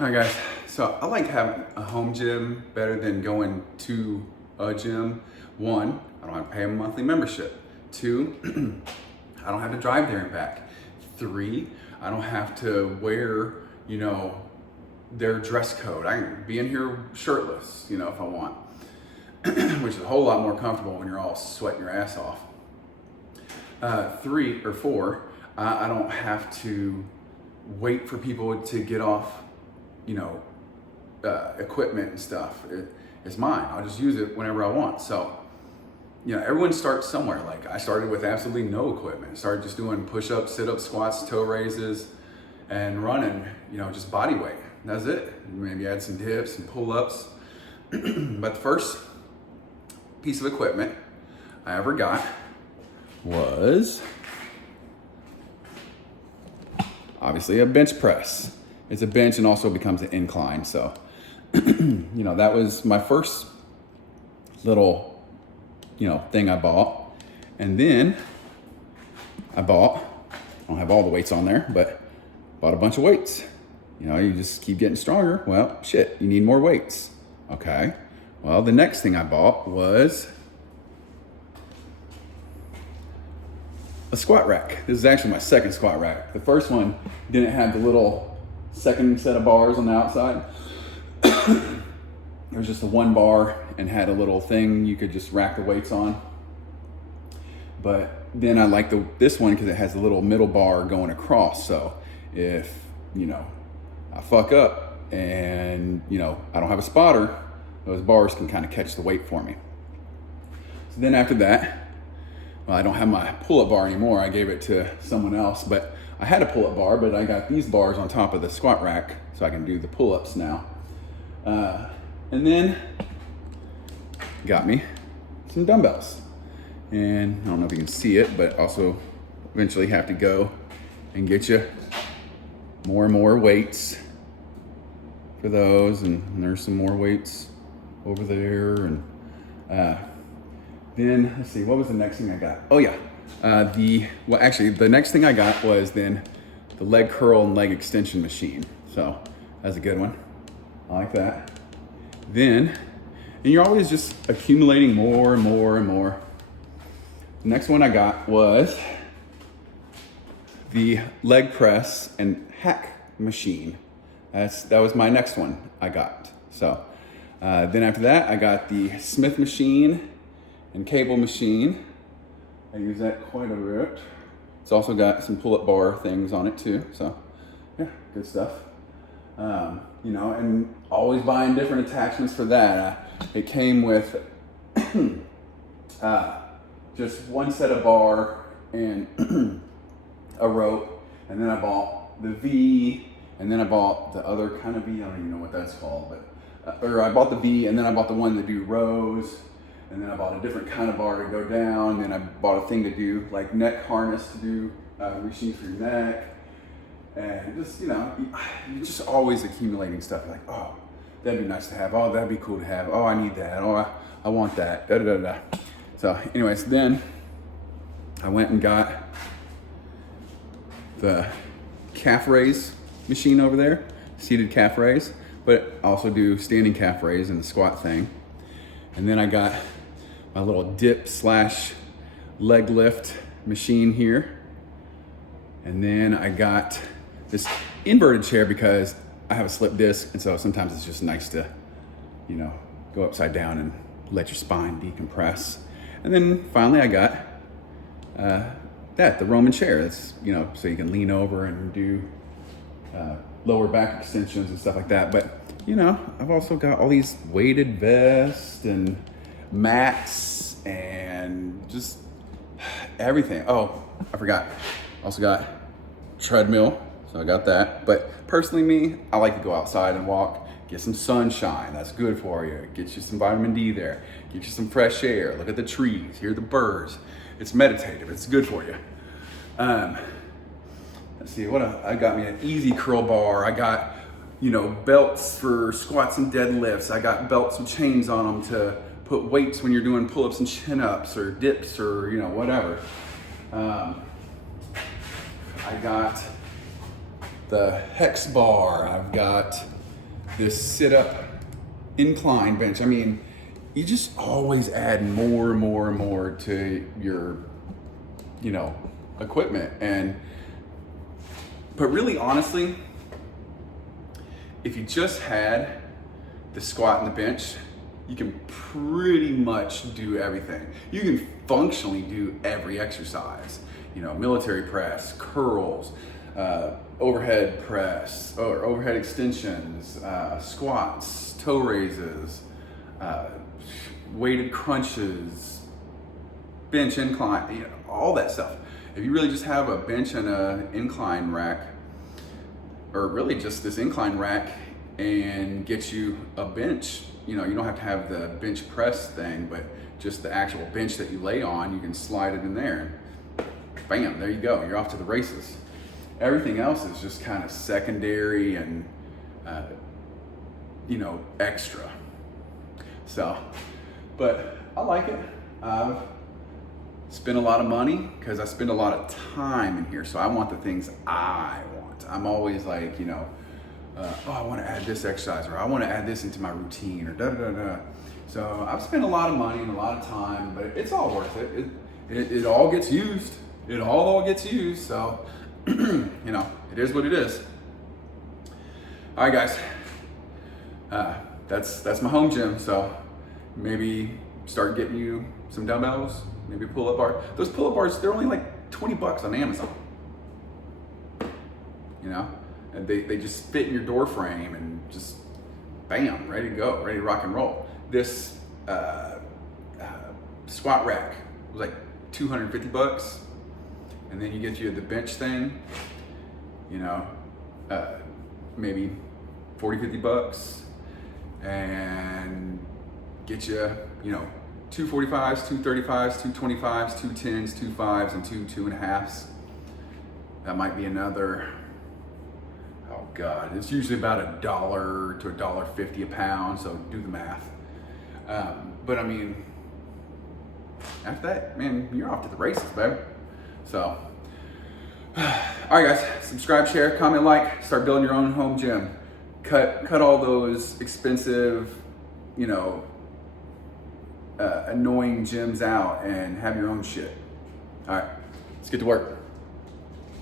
All right, guys. So I like having a home gym better than going to a gym. One, I don't have to pay a monthly membership. Two, I don't have to drive there and back. Three, I don't have to wear, their dress code. I can be in here shirtless, if I want, which is a whole lot more comfortable when you're all sweating your ass off. 3 or 4, I don't have to wait for people to get off equipment and stuff. It's mine. I'll just use it whenever I want. So, everyone starts somewhere. Like I started with absolutely no equipment. Started just doing push-ups, sit-ups, squats, toe raises, and running, just body weight. That's it. Maybe add some dips and pull-ups. But the first piece of equipment I ever got was obviously a bench press. It's a bench and also becomes an incline. So, that was my first little, thing I bought. And then I don't have all the weights on there, but bought a bunch of weights. You just keep getting stronger. Well, shit, you need more weights. Okay. Well, the next thing I bought was a squat rack. This is actually my second squat rack. The first one didn't have the little second set of bars on the outside. It was just a one bar and had a little thing you could just rack the weights on. But then I like this one because it has a little middle bar going across. So if, I fuck up and, I don't have a spotter, those bars can kind of catch the weight for me. So then after that, well, I don't have my pull-up bar anymore. I gave it to someone else, but I had a pull-up bar, but I got these bars on top of the squat rack so I can do the pull-ups now. And then got me some dumbbells. And I don't know if you can see it, but also eventually have to go and get you more and more weights for those. And there's some more weights over there. And then let's see, what was the next thing I got? Oh yeah, the next thing I got was then the leg curl and leg extension machine. So that's a good one. I like that. Then, and you're always just accumulating more and more and more. The next one I got was the leg press and hack machine. That was my next one I got. So then after that, I got the Smith machine and cable machine. I use that quite a bit. It's also got some pull-up bar things on it too. So yeah, good stuff. And always buying different attachments for that. It came with just one set of bar and a rope, and then I bought the V, and then I bought the other kind of V. I don't even know what that's called, but or I bought the V, and then I bought the one to do rows, and then I bought a different kind of bar to go down. Then I bought a thing to do like neck harness to do machines for your neck. And just, you're just always accumulating stuff. Like, oh, that'd be nice to have. Oh, that'd be cool to have. Oh, I need that. Oh, I want that. Da, da, da, da. So anyways, then I went and got the calf raise machine over there, seated calf raise, but also do standing calf raise and the squat thing. And then I got my little dip / leg lift machine here. And then I got this inverted chair because I have a slip disc, and so sometimes it's just nice to, go upside down and let your spine decompress. And then finally I got the Roman chair. That's, so you can lean over and do lower back extensions and stuff like that. But, I've also got all these weighted vests and mats and just everything. Oh, I forgot. Also got treadmill, so I got that. But personally me, I like to go outside and walk, get some sunshine. That's good for you. Get you some vitamin D there. Get you some fresh air. Look at the trees, hear the birds. It's meditative, it's good for you. Let's see, I got me an easy curl bar. I got, belts for squats and deadlifts. I got belts with chains on them to put weights when you're doing pull-ups and chin-ups or dips or, whatever. I got the hex bar. I've got this sit-up incline bench. I mean, you just always add more and more and more to your, you know, equipment. But really, honestly, if you just had the squat and the bench, you can pretty much do everything. You can functionally do every exercise. You know, military press, curls, overhead press, or overhead extensions, squats, toe raises, weighted crunches, bench incline, you know, all that stuff. If you really just have a bench and an incline rack, or really just this incline rack, and get you a bench, you know, you don't have to have the bench press thing, but just the actual bench that you lay on, you can slide it in there. Bam, there you go, you're off to the races. Everything else is just kind of secondary and, you know, extra. So, but I like it. I've spent a lot of money because I spend a lot of time in here. So I want the things I want. I'm always like, you know, oh, I want to add this exercise, or I want to add this into my routine, or da da da da. So I've spent a lot of money and a lot of time, but it's all worth it. It all gets used. It all gets used. So, you know, it is what it is. All right, guys. That's my home gym. So maybe start getting you some dumbbells, maybe a pull-up bar. Those pull-up bars, they're only like $20 on Amazon. You know, and they just fit in your door frame and just bam, ready to go, ready to rock and roll. This squat rack was like $250, and then you get you the bench thing, you know, maybe $40-50, and get you, you know, 245s, 235s, 225s, 210s, 25s, and 2.5s. That might be another, oh God, it's usually about $1 to $1.50 a pound, so do the math. But I mean, after that, man, you're off to the races, baby. So, all right, guys, subscribe, share, comment, like, start building your own home gym. Cut all those expensive, you know, annoying gyms out and have your own shit. All right, let's get to work.